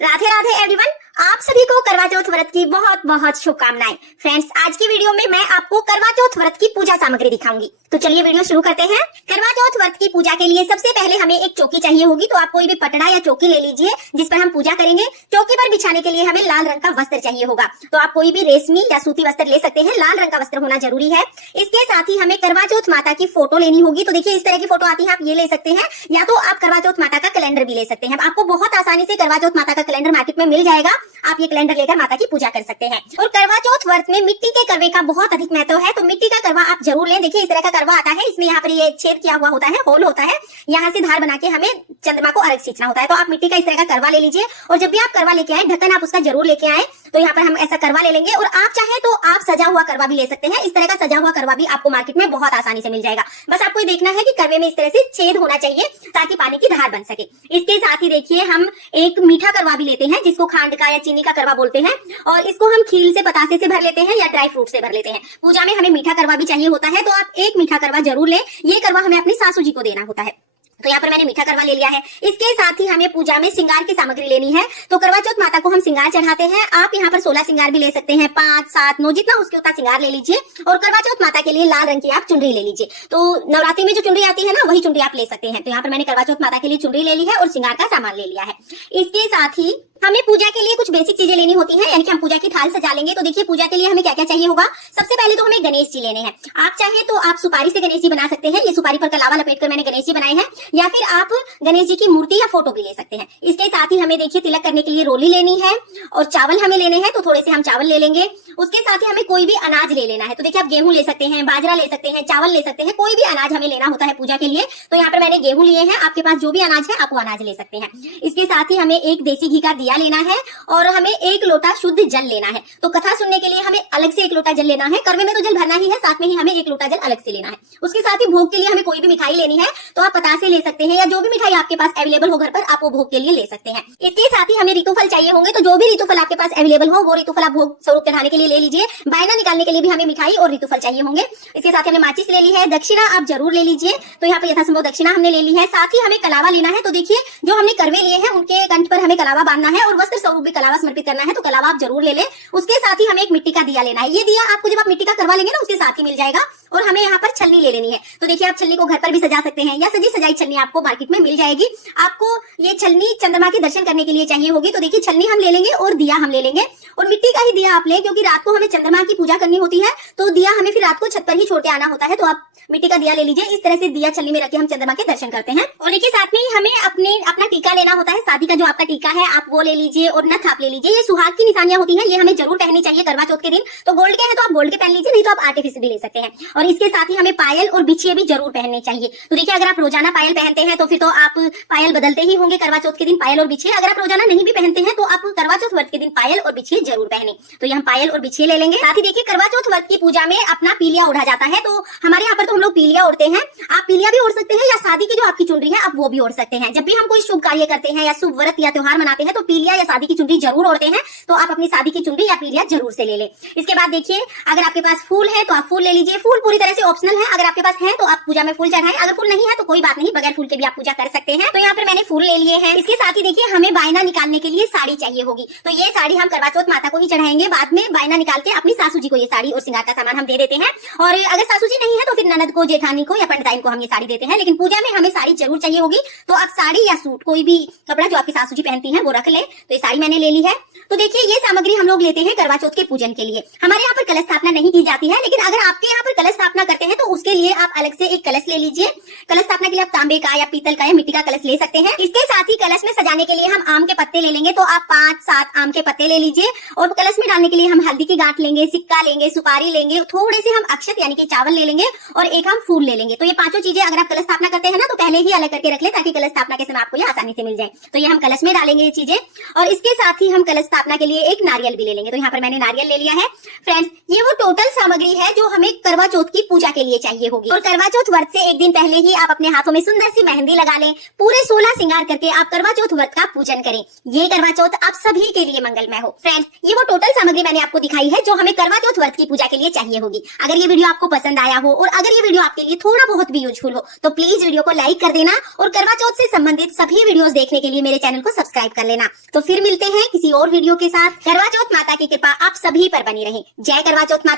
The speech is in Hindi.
राधे राधे एवरीवन, आप सभी को करवा चौथ व्रत की बहुत बहुत शुभकामनाएं। फ्रेंड्स, आज की वीडियो में मैं आपको करवा चौथ व्रत की पूजा सामग्री दिखाऊंगी। तो चलिए वीडियो शुरू करते हैं। करवा चौथ व्रत की पूजा के लिए सबसे पहले हमें एक चौकी चाहिए होगी, तो आप कोई भी पटड़ा या चौकी ले लीजिए जिस पर हम पूजा करेंगे। चौकी पर बिछाने के लिए हमें लाल रंग का वस्त्र चाहिए होगा, तो आप कोई भी रेशमी या सूती वस्त्र ले सकते हैं। लाल रंग का वस्त्र होना जरूरी है। इसके साथ ही हमें करवा चौथ माता की फोटो लेनी होगी। तो देखिए इस तरह की फोटो आती है, आप ये ले सकते हैं, या तो आप करवा चौथ माता का कैलेंडर भी ले सकते हैं। आपको बहुत आसानी से करवा चौथ माता का कैलेंडर मार्केट में मिल जाएगा। आप ये कैलेंडर लेकर माता की पूजा कर सकते हैं। और करवा चौथ व्रत में मिट्टी के करवे का बहुत अधिक महत्व है, तो मिट्टी का करवा आप जरूर लें। देखिए इस तरह का करवा आता है, इसमें यहाँ पर ये छेद किया हुआ होता है, होल होता है, यहाँ से धार बना के हमें चंद्रमा को अर्घ सींचना होता है। तो आप मिट्टी का इस तरह का करवा ले लीजिए, और जब भी आप करवा लेके आए ढक्कन आप उसका जरूर लेके आए। तो यहाँ पर हम ऐसा करवा ले लेंगे, और आप चाहे तो आप सजा हुआ करवा भी ले सकते हैं। इस तरह का सजा हुआ करवा भी आपको मार्केट में बहुत आसानी से मिल जाएगा। बस आपको देखना है कि करवे में इस तरह से छेद होना चाहिए ताकि पानी की धार बन सके। इसके साथ ही देखिए हम एक मीठा करवा भी लेते हैं, जिसको खांड का या चीनी का करवा बोलते हैं, और इसको हम खील से बतासे से भर लेते हैं या ड्राई फ्रूट से भर लेते हैं। पूजा में हमें मीठा करवा भी चाहिए होता है, तो आप एक मीठा करवा जरूर लें। ये करवा हमें अपनी सासू जी को देना होता है, तो यहाँ पर मैंने मीठा करवा ले लिया है। इसके साथ ही हमें पूजा में श्रृंगार की सामग्री लेनी है। तो करवा चौथ माता को हम श्रृंगार चढ़ाते हैं। आप यहाँ पर 16 श्रृंगार भी ले सकते हैं, 5, 7, 9 जितना उसके उतना श्रृंगार ले लीजिए। और करवा चौथ माता के लिए लाल रंग की आप चुनरी ले लीजिए। तो नवरात्रि में जो चुनरी आती है ना, वही चुनरी आप ले सकते हैं। तो यहाँ पर मैंने करवा चौथ माता के लिए चुनरी ले ली है और श्रृंगार का सामान ले लिया है। इसके साथ ही हमें पूजा के लिए कुछ बेसिक चीजें लेनी होती हैं, यानी कि हम पूजा की थाल सजा लेंगे। तो देखिए पूजा के लिए हमें क्या क्या चाहिए होगा। सबसे पहले तो हमें गणेश जी लेने हैं। आप चाहे तो आप सुपारी से गणेश जी बना सकते हैं। ये सुपारी पर कलावा लपेट कर मैंने गणेश जी बनाए हैं, या फिर आप गणेश जी की मूर्ति या फोटो भी ले सकते हैं। इसके साथ ही हमें देखिए तिलक करने के लिए रोली लेनी है, और चावल हमें लेने हैं, तो थोड़े से हम चावल ले लेंगे। उसके साथ ही हमें कोई भी अनाज ले लेना है। तो देखिए आप गेहूं ले सकते हैं, बाजरा ले सकते हैं, चावल ले सकते हैं, कोई भी अनाज हमें लेना होता है पूजा के लिए। तो यहाँ पर मैंने गेहूं लिए हैं, आपके पास जो भी अनाज है आप वो अनाज ले सकते हैं। इसके साथ ही हमें एक देसी घी का दिया लेना है, और हमें 1 लोटा शुद्ध जल लेना है। तो कथा सुनने के लिए हमें अलग से 1 लोटा जल लेना है। करवे में तो जल भरना ही है, साथ में ही हमें 1 लोटा जल अलग से लेना है। उसके साथ ही भोग के लिए हमें कोई भी मिठाई लेनी है, तो आप पतासे ले सकते हैं, या जो भी मिठाई आपके पास अवेलेबल हो घर पर आप वो भोग के लिए ले सकते हैं। इसके साथ ही हमें ऋतुफल चाहिए होंगे, तो जो भी ऋतुफल आपके पास अवेलेबल हो वो ऋतुफल आप भोग स्वरूप चढ़ाने के लिए ले लीजिए। बायना निकालने के लिए भी हमें मिठाई और ऋतुफल चाहिए होंगे। इसके साथ हमने माचिस ले ली है। दक्षिणा आप जरूर ले लीजिए, तो यहाँ पे यथासंभव दक्षिणा हमने ले ली है। साथ ही हमें कलावा लेना है। तो देखिए जो हमने करवे लिए हैं उनके कंठ पर हमें कलावा बांधना है, और वस्त्र स्वरूप भी कलावा समर्पित करना है, तो कलावा आप जरूर ले लें। उसके साथ ही हमें एक मिट्टी का दिया लेना है। ये दिया आपको जब आप मिट्टी का करवा लेंगे ना उसके साथ ही मिल जाएगा। और हमें यहाँ पर छलनी ले लेनी है। तो देखिए आप छलनी को घर पर भी सजा सकते हैं, या सजी सजाई छलनी आपको मार्केट में मिल जाएगी। आपको ये छलनी चंद्रमा के दर्शन करने के लिए चाहिए होगी। तो देखिए छलनी हम ले लेंगे और दिया हम ले लेंगे, और मिट्टी का ही दिया आप लें, क्योंकि रात को हमें चंद्रमा की पूजा करनी होती है। तो दिया हमें फिर रात को छत पर ही छोड़ के आना होता है, तो आप मिट्टी का दिया ले लीजिए। इस तरह से दिया छलनी में रख के हम चंद्रमा के दर्शन करते हैं। और देखिए साथ में ही हमें अपना टीका लेना होता है। शादी का जो आपका टीका है आप वो ले लीजिए, और नथ आप ले लीजिए। ये सुहाग की निशानियां होती हैं, ये हमें जरूर पहननी चाहिए करवा चौथ के दिन। तो गोल्ड के हैं तो आप गोल्ड के पहन लीजिए, नहीं तो आप आर्टिफिशियल भी ले सकते हैं। और इसके साथ ही हमें पायल और बिछिए भी जरूर पहनने चाहिए। तो देखिए अगर आप रोजाना पायल पहनते हैं तो फिर तो आप पायल बदलते ही होंगे करवा चौथ के दिन, पायल और बिछिए। अगर आप रोजाना नहीं भी पहनते हैं तो आप करवा चौथ व्रत के दिन पायल और बिछिए जरूर पहने। तो ये हम पायल और बिछिए ले लेंगे। साथ ही देखिए करवा चौथ व्रत की पूजा में अपना पीलिया ओढ़ा जाता है। तो हमारे यहाँ पर तो हम लोग पीलिया ओढ़ते हैं। आप पीलिया भी ओढ़ सकते हैं, या शादी की जो आपकी चुनरी है आप वो भी ओढ़ सकते हैं। जब भी हम कोई शुभ कार्य करते हैं या शुभ व्रत या त्योहार मनाते हैं तो पीलिया या शादी की चुनरी जरूर ओढ़ते हैं। तो आप अपनी शादी की चुनरी या पीलिया जरूर से ले लें। इसके बाद देखिए अगर आपके पास फूल है तो आप फूल ले लीजिए। फूल पूरी तरह से ऑप्शनल है, अगर आपके पास है तो आप पूजा में फूल चढ़ाएं। अगर फूल नहीं है तो कोई बात नहीं, बगैर फूल के भी आप पूजा कर सकते हैं। तो यहाँ पर मैंने फूल ले लिए हैं। इसके साथ ही देखिए हमें बायना निकालने के लिए साड़ी चाहिए होगी। तो ये साड़ी हम करवा चौथ माता को ही चढ़ाएंगे, बाद में बायना निकाल के अपनी सासू जी को ये साड़ी और श्रृंगार का सामान हम दे देते हैं। और अगर सासू जी नहीं है तो फिर ननद को, जेठानी को या पंडिताइन को हम ये साड़ी देते हैं। लेकिन पूजा में हमें साड़ी जरूर चाहिए होगी। तो आप साड़ी या सूट कोई भी कपड़ा जो आपकी सासू जी पहनती हैं वो रख ले। तो ये साड़ी मैंने ले ली है। तो देखिए ये सामग्री हम लोग लेते हैं करवा चौथ के पूजन के लिए। हमारे यहाँ पर कलश स्थापना नहीं की जाती है, लेकिन अगर आपके यहाँ पर कलश स्थापना करते हैं तो उसके लिए आप अलग से एक कलश ले लीजिए। कलश स्थापना के लिए आप तांबे का या पीतल का या मिट्टी का कलश ले सकते हैं। इसके साथ ही कलश में सजाने के लिए हम आम के पत्ते ले लेंगे। तो आप 5-7 आम के पत्ते ले लीजिए। और कलश में डालने के लिए हम हल्दी की गांठ लेंगे, सिक्का लेंगे, सुपारी लेंगे, थोड़े से हम अक्षत यानी कि चावल ले लेंगे, और एक हम फूल ले लेंगे। तो ये 5 चीजें अगर आप कलश स्थापना करते हैं ना तो पहले ही अलग करके रख ले, ताकि कलश स्थापना के समय आपको ये आसानी से मिल जाए। तो ये हम कलश में डालेंगे ये चीजें। और इसके साथ ही हम कलश स्थापना के लिए एक नारियल भी ले लेंगे। तो यहाँ पर मैंने नारियल ले लिया है। फ्रेंड्स, ये वो टोटल सामग्री है जो हमें करवा चौथ की पूजा के लिए चाहिए होगी। और करवा चौथ व्रत से एक दिन पहले ही आप अपने हाथों में सुंदर सी मेहंदी लगा लें। पूरे 16 श्रृंगार करके आप करवा चौथ व्रत का पूजन करें। ये करवा चौथ आप सभी के लिए मंगलमय हो। फ्रेंड्स, ये वो टोटल सामग्री मैंने आपको दिखाई है जो हमें करवा चौथ व्रत की पूजा के लिए चाहिए होगी। अगर ये वीडियो आपको पसंद आया हो और अगर ये वीडियो आपके लिए थोड़ा बहुत भी यूजफुल हो तो प्लीज वीडियो को लाइक कर देना और करवा चौथ से संबंधित सभी वीडियोस देखने के लिए मेरे चैनल को सब्सक्राइब कर लेना। तो फिर मिलते हैं किसी और वीडियो के साथ। करवा चौथ माता की कृपा आप सभी पर बनी रहे। जय करवा चौथ माता।